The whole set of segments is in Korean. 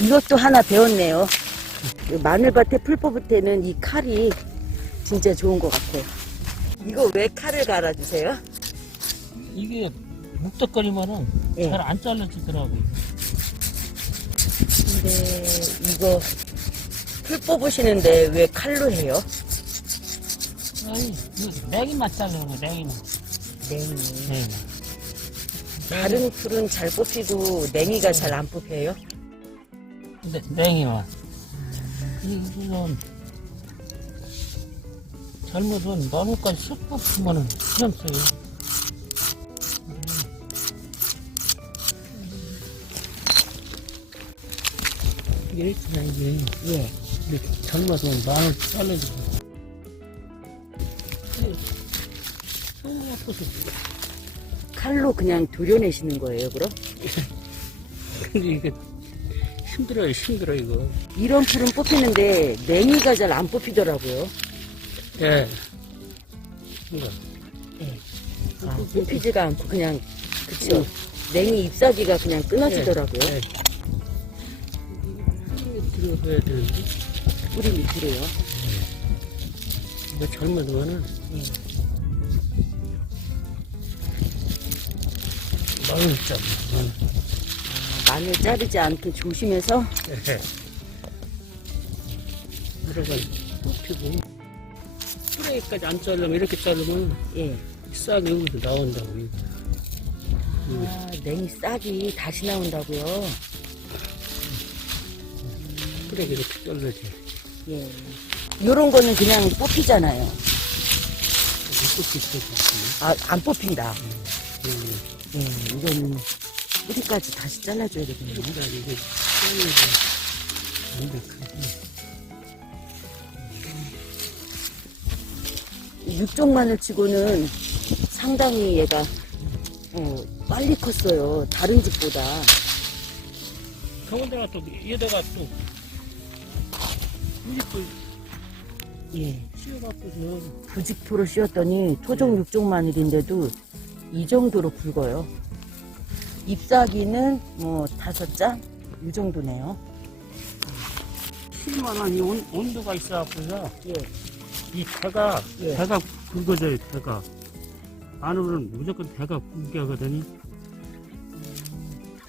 이것도 하나 배웠네요. 그 마늘밭에 풀 뽑을 때는 이 칼이 진짜 좋은 것 같아요. 이거 왜 칼을 갈아주세요? 이게 묵덕거리면은 예. 잘 안 잘라지더라고요. 근데 이거 풀 뽑으시는데 왜 칼로 해요? 아니, 이거 냉이만 거, 냉이만. 냉이. 냉이. 다른 풀은 잘 뽑히고 냉이가 잘 안 뽑혀요? 근데 냉이만. 이건 잘못은 나무까지 쑥 뽑으면은 그냥 써요. 이게 있구나, 이게. 예. 이렇게 젊어서 마늘 잘라주고. 손이 아파서. 칼로 그냥 도려내시는 거예요, 그럼? 근데 이게 힘들어요, 힘들어, 이거. 이런 풀은 뽑히는데 냉이가 잘 안 뽑히더라고요. 예. 이거. 아, 뽑히지가 않고 그냥 그쵸. 냉이 잎사귀가 그냥 끊어지더라고요. 예. 이게 들어가야 되는데, 뿌리 밑으로요. 이거 젊어서는 예. 마늘 좀. 아, 마늘 자르지 않게 조심해서 예. 들어가 뽑히고. 뿌레기까지 안 자르면 이렇게 자르면 예. 싹이 여기서 나온다고. 아, 냉이 싹이 다시 나온다고요. 뿌레기 이렇게 잘라지. 예. 요런 거는 그냥 뽑히잖아요. 이렇게 있어지. 아, 안 뽑힌다. 음. 예, 이거는 뿌리까지 다시 잘라줘야 되겠네요. 그러니까 이게. 안 돼, 그게. 육종 마늘 치고는 상당히 얘가 어, 빨리 컸어요. 다른 집보다. 더군다나 또 얘다가 또 이렇게 예. 씌워갖고서 부직포를 씌웠더니 토종 육종 마늘인데도 이 정도로 굵어요. 잎사귀는 뭐 다섯 장? 이 정도네요. 실만한 이 온, 온도가 있어갖고서 예. 이 대가 예. 대가 굵어져요 대가 안으로는 무조건 대가 굵게 하거든요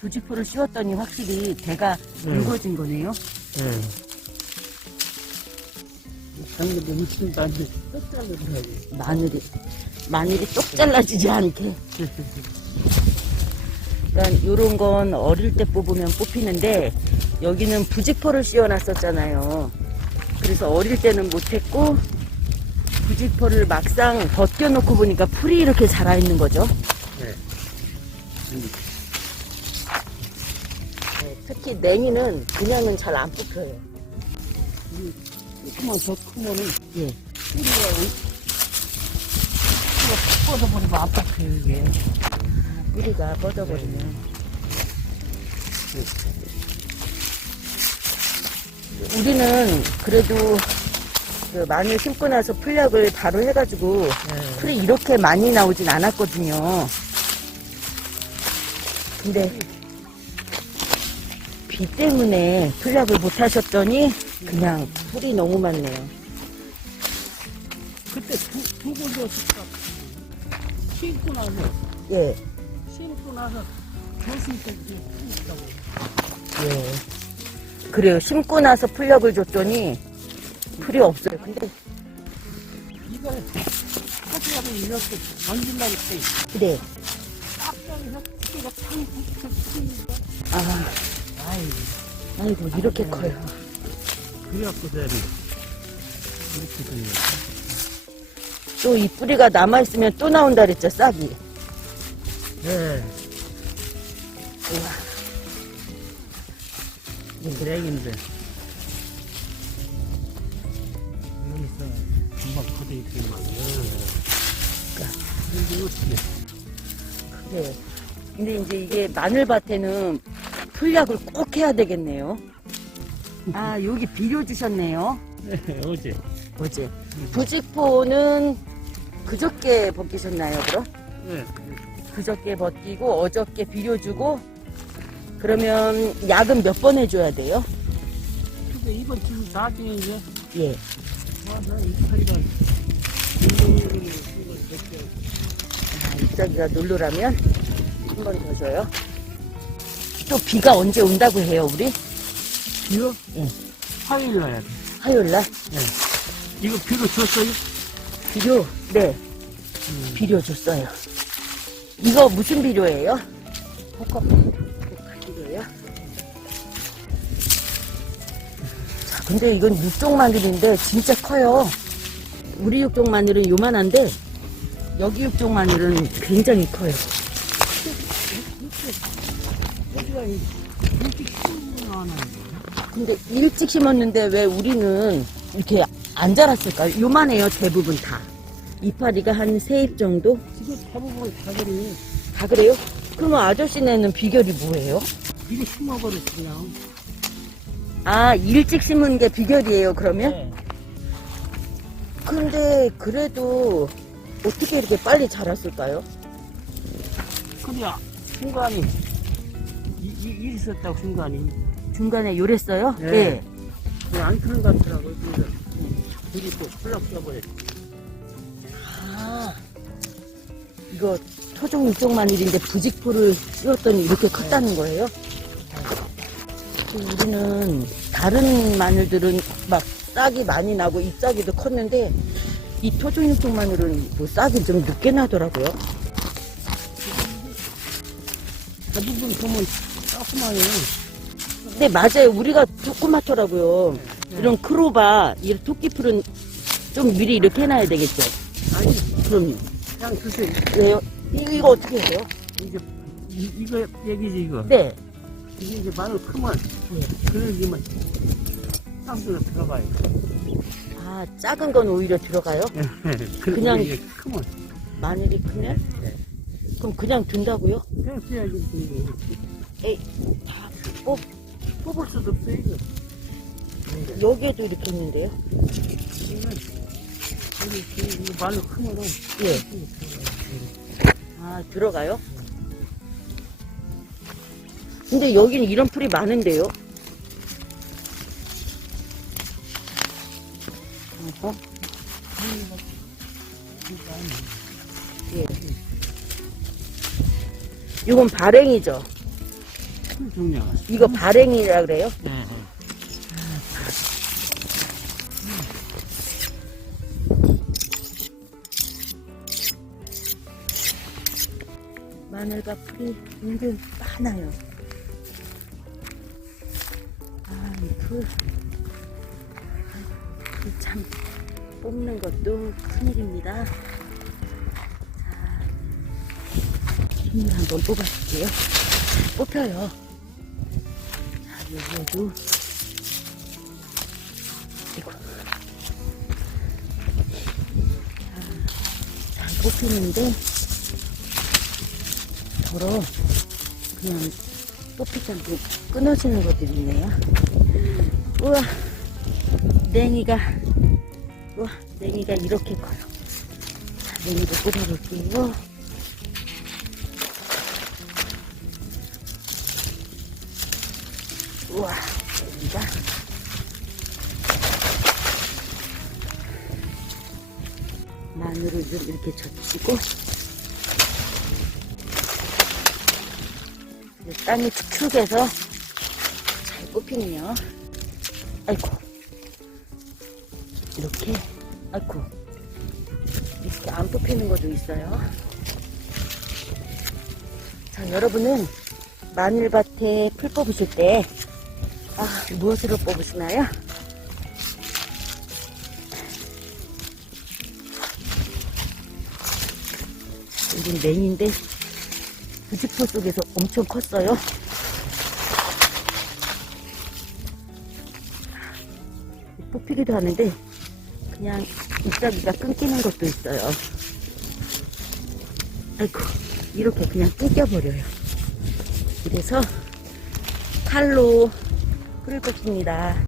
부직포를 씌웠더니 확실히 대가 네. 굵어진 거네요. 예. 장면도 무슨 반지 떡 잘라더라고요 마늘이 마늘이 똑 잘라지지 않게. 그러니까 요런 건 어릴 때 뽑으면 뽑히는데 여기는 부직포를 씌워놨었잖아요. 그래서 어릴 때는 못했고 부직포를 막상 벗겨놓고 보니까 풀이 이렇게 자라있는 거죠. 네. 네, 특히 냉이는 그냥은 잘 안 뽑혀요. 조금만 더 크면은 예. 뿌리가 뿌리가 뻗어버리면 안 뽑혀요 이게 뿌리가 뻗어버리면. 우리는 그래도 그 마늘 심고 나서 풀약을 바로 해가지고 네. 풀이 이렇게 많이 나오진 않았거든요. 근데 비 때문에 풀약을 못 하셨더니 그냥 풀이 너무 많네요. 그때 두, 두 군데 었을까 심고 나서 예, 심고 나서 때 이제 풀있다고 예. 그래요. 심고 나서 풀약을 줬더니 풀이 없어요. 근데 이걸 하시라고 이렇게 던질라고 때 그래. 깜짝이야 뿌리가 탕 붙어 아, 아이고 아이고 이렇게 커요. 그래갖고 되는 이렇게 되는 또이 뿌리가 남아 있으면 또 나온다 그랬죠 싹이. 네. 드랙인데 여기서 금방 커져 있지만 근데 어떻게 네. 근데 이제 이게 마늘밭에는 풀약을 꼭 해야 되겠네요. 아 여기 비료 주셨네요. 네, 어제 어제 부직포는 그저께 벗기셨나요 그럼? 네. 그저께 벗기고 어저께 비료 주고 그러면 약은 몇 번 해줘야 돼요? 근데 이번 지금 나중에 이제 예. 아, 입자기가 놀러라면 한 번 더 줘요. 또 비가 언제 온다고 해요, 우리? 비요? 예. 화요일 돼. 화요일 날? 이거 비로 줬어요? 비료? 네. 비료 줬어요. 이거 무슨 비료예요? 호카 비료예요? 자, 근데 이건 육종 마늘인데 진짜 커요. 우리 육종 마늘은 요만한데 여기 육종 마늘은 굉장히 커요. 근데 일찍 심었는데 왜 우리는 이렇게 안 자랐을까요? 요만해요, 대부분 다. 이파리가 한 세 입 정도? 지금 대부분 다 그래. 다 그래요? 그러면 아저씨네는 비결이 뭐예요? 이게 심어버렸어 그냥. 아, 일찍 심은 게 비결이에요, 그러면? 네. 근데 그래도 어떻게 이렇게 빨리 자랐을까요? 근데 아, 순간이 이, 이, 일 있었다고 순간이 중간에 요랬어요? 네. 네. 그냥 안 크는 것 같더라고요. 그래서 들이 또 훌렁 펴버렸어. 이거 토종 육종 마늘인데 부직포를 씌웠더니 이렇게 컸다는 거예요? 그 우리는 다른 마늘들은 막 싹이 많이 나고 잎사귀도 컸는데 이 토종 육종 마늘은 뭐 싹이 좀 늦게 나더라고요. 대부분 보면 조그만해. 네, 맞아요. 우리가 조그맣더라고요. 이런 크로바, 이 토끼풀은 좀 미리 이렇게 해놔야 되겠죠. 아니, 그럼요. 그냥 드세요. 왜요? 이- 이거 어떻게 해요? 이제 이, 이거 얘기지 이거. 네. 이게 이제 마늘 크면 네. 그러기만 땅속에 들어가요. 아, 작은 건 오히려 들어가요? 그리고 그냥- 이게 크면 마늘이 크면? 그럼 그냥 둔다고요? 그냥 써야지. 이거. 에이, 다 뽑, 뽑을 수도 없어 이거. 여기에도 이렇게 있는데요? 이건 이게 이거 마늘 크면은 예. 아, 들어가요? 근데 여기는 이런 풀이 많은데요? 어허. 예. 이건 발행이죠? 이거 발행이라 그래요? 네. 마늘과 풀이 은근 많아요. 아, 이 풀. 풀 참, 뽑는 것도 큰일입니다. 자, 힘을 한번 뽑아줄게요. 뽑혀요. 자, 여기에도. 자, 잘 뽑히는데, 저로 그냥 뽑히지 않고 끊어지는 것들이 있네요. 우와, 냉이가, 우와, 냉이가 이렇게. 자, 냉이도 뽑아볼게요. 우와, 냉이가. 마늘을 좀 이렇게 젖히고, 땅이 축축해서 잘 뽑히네요. 아이고. 이렇게, 아이고. 이렇게 안 뽑히는 것도 있어요. 자, 여러분은 마늘밭에 풀 뽑으실 때, 아, 무엇으로 뽑으시나요? 이건 냉인데, 부직포 속에서 엄청 컸어요. 뽑히기도 하는데 그냥 잎사귀가 끊기는 것도 있어요. 아이고 이렇게 그냥 끊겨버려요. 그래서 칼로 끓일 것입니다.